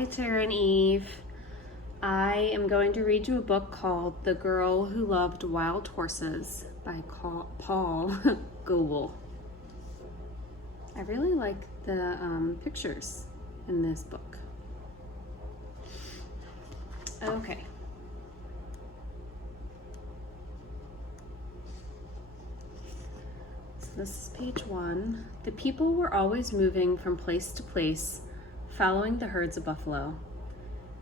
Hi, Tara and Eve. I am going to read you a book called The Girl Who Loved Wild Horses by Paul Goebel. I really like the pictures in this book. Okay. So this is page 1. The people were always moving from place to place, following the herds of buffalo.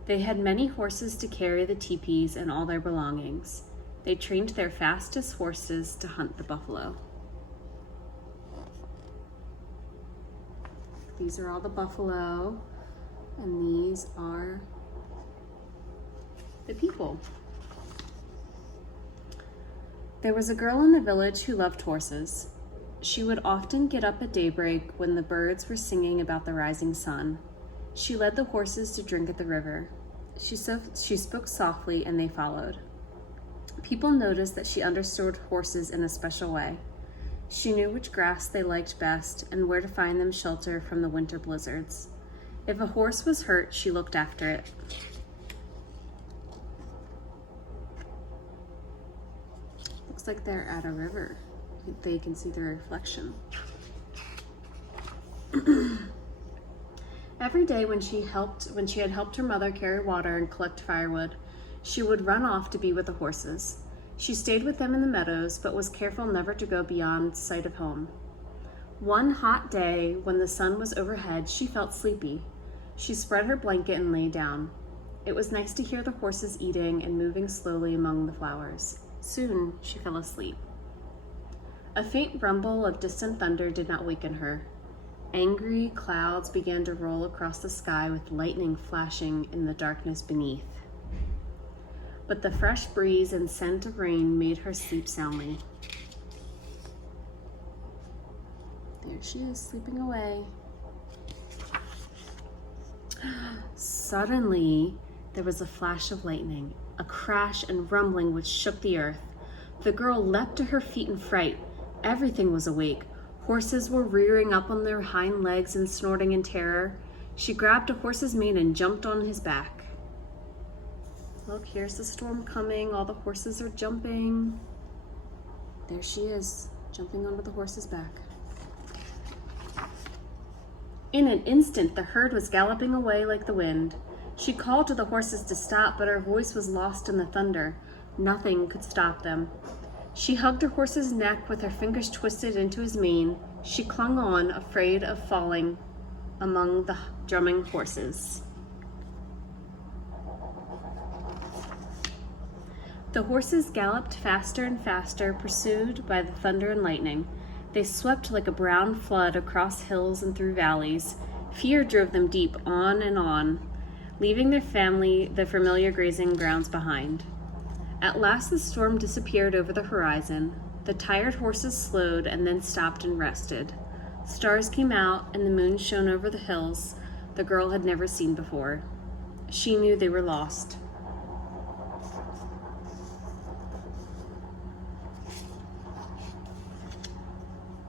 They had many horses to carry the teepees and all their belongings. They trained their fastest horses to hunt the buffalo. These are all the buffalo, and these are the people. There was a girl in the village who loved horses. She would often get up at daybreak when the birds were singing about the rising sun. She led the horses to drink at the river. She spoke softly, and they followed. People noticed that she understood horses in a special way. She knew which grass they liked best and where to find them shelter from the winter blizzards. If a horse was hurt, she looked after it. Looks like they're at a river. They can see their reflection. Every day when she had helped her mother carry water and collect firewood, she would run off to be with the horses. She stayed with them in the meadows, but was careful never to go beyond sight of home. One hot day, when the sun was overhead, she felt sleepy. She spread her blanket and lay down. It was nice to hear the horses eating and moving slowly among the flowers. Soon she fell asleep. A faint rumble of distant thunder did not waken her. Angry clouds began to roll across the sky with lightning flashing in the darkness beneath. But the fresh breeze and scent of rain made her sleep soundly. There she is, sleeping away. Suddenly, there was a flash of lightning, a crash and rumbling which shook the earth. The girl leapt to her feet in fright. Everything was awake. Horses were rearing up on their hind legs and snorting in terror. She grabbed a horse's mane and jumped on his back. Look, here's the storm coming. All the horses are jumping. There she is, jumping onto the horse's back. In an instant, the herd was galloping away like the wind. She called to the horses to stop, but her voice was lost in the thunder. Nothing could stop them. She hugged her horse's neck with her fingers twisted into his mane. She clung on, afraid of falling among the drumming horses. The horses galloped faster and faster, pursued by the thunder and lightning. They swept like a brown flood across hills and through valleys. Fear drove them deep on, leaving their familiar grazing grounds behind. At last the storm disappeared over the horizon. The tired horses slowed and then stopped and rested. Stars came out and the moon shone over the hills the girl had never seen before. She knew they were lost.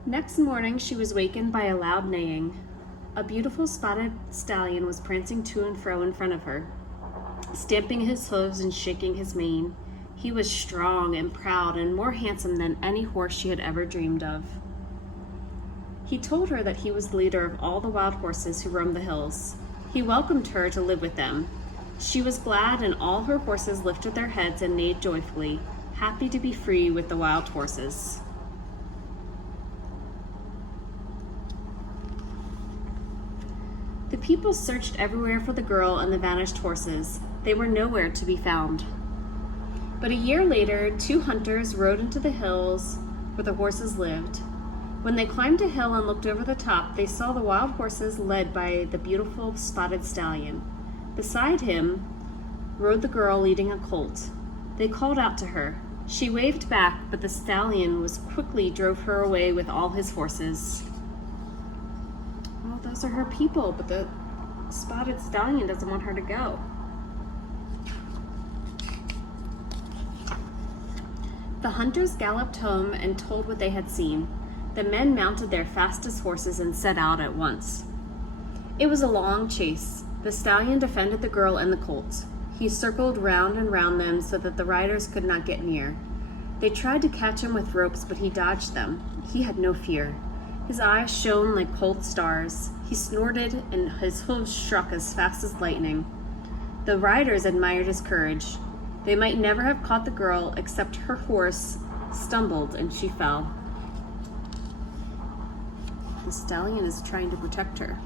Next morning she was wakened by a loud neighing. A beautiful spotted stallion was prancing to and fro in front of her, stamping his hooves and shaking his mane. He was strong and proud and more handsome than any horse she had ever dreamed of. He told her that he was the leader of all the wild horses who roamed the hills. He welcomed her to live with them. She was glad, and all her horses lifted their heads and neighed joyfully, happy to be free with the wild horses. The people searched everywhere for the girl and the vanished horses. They were nowhere to be found. But a year later, 2 hunters rode into the hills where the horses lived. When they climbed a hill and looked over the top, they saw the wild horses led by the beautiful spotted stallion. Beside him rode the girl leading a colt. They called out to her. She waved back, but the stallion quickly drove her away with all his horses. Well, those are her people, but the spotted stallion doesn't want her to go. The hunters galloped home and told what they had seen. The men mounted their fastest horses and set out at once. It was a long chase. The stallion defended the girl and the colt. He circled round and round them so that the riders could not get near. They tried to catch him with ropes, but he dodged them. He had no fear. His eyes shone like cold stars. He snorted, and his hooves struck as fast as lightning. The riders admired his courage. They might never have caught the girl, except her horse stumbled and she fell. The stallion is trying to protect her.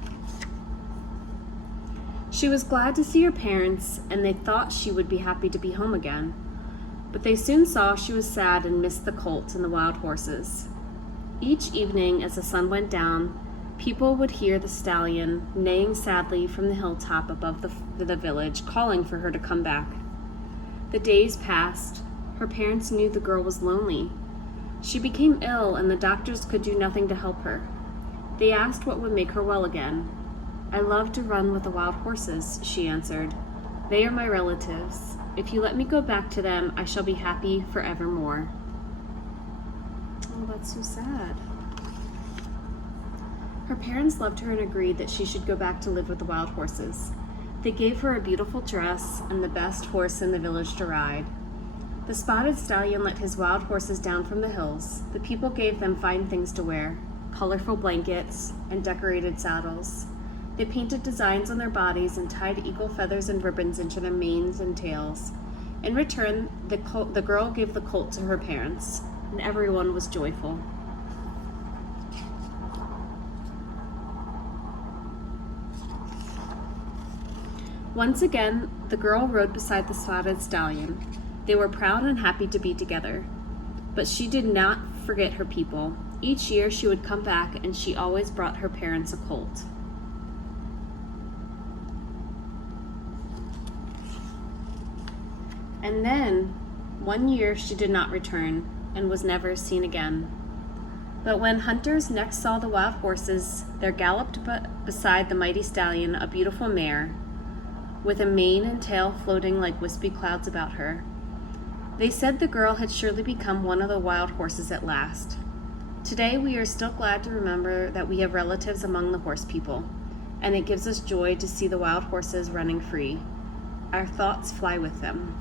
She was glad to see her parents, and they thought she would be happy to be home again. But they soon saw she was sad and missed the colt and the wild horses. Each evening, as the sun went down, people would hear the stallion neighing sadly from the hilltop above the village, calling for her to come back. The days passed. Her parents knew the girl was lonely. She became ill, and the doctors could do nothing to help her. They asked what would make her well again. "I love to run with the wild horses," she answered. "They are my relatives. If you let me go back to them, I shall be happy forevermore." Oh, that's so sad. Her parents loved her and agreed that she should go back to live with the wild horses. They gave her a beautiful dress and the best horse in the village to ride. The spotted stallion let his wild horses down from the hills. The people gave them fine things to wear, colorful blankets and decorated saddles. They painted designs on their bodies and tied eagle feathers and ribbons into their manes and tails. In return, the girl gave the colt to her parents, and everyone was joyful. Once again, the girl rode beside the spotted stallion. They were proud and happy to be together. But she did not forget her people. Each year she would come back, and she always brought her parents a colt. And then, one year she did not return, and was never seen again. But when hunters next saw the wild horses, there galloped beside the mighty stallion a beautiful mare, with a mane and tail floating like wispy clouds about her. They said the girl had surely become one of the wild horses at last. Today we are still glad to remember that we have relatives among the horse people, and it gives us joy to see the wild horses running free. Our thoughts fly with them.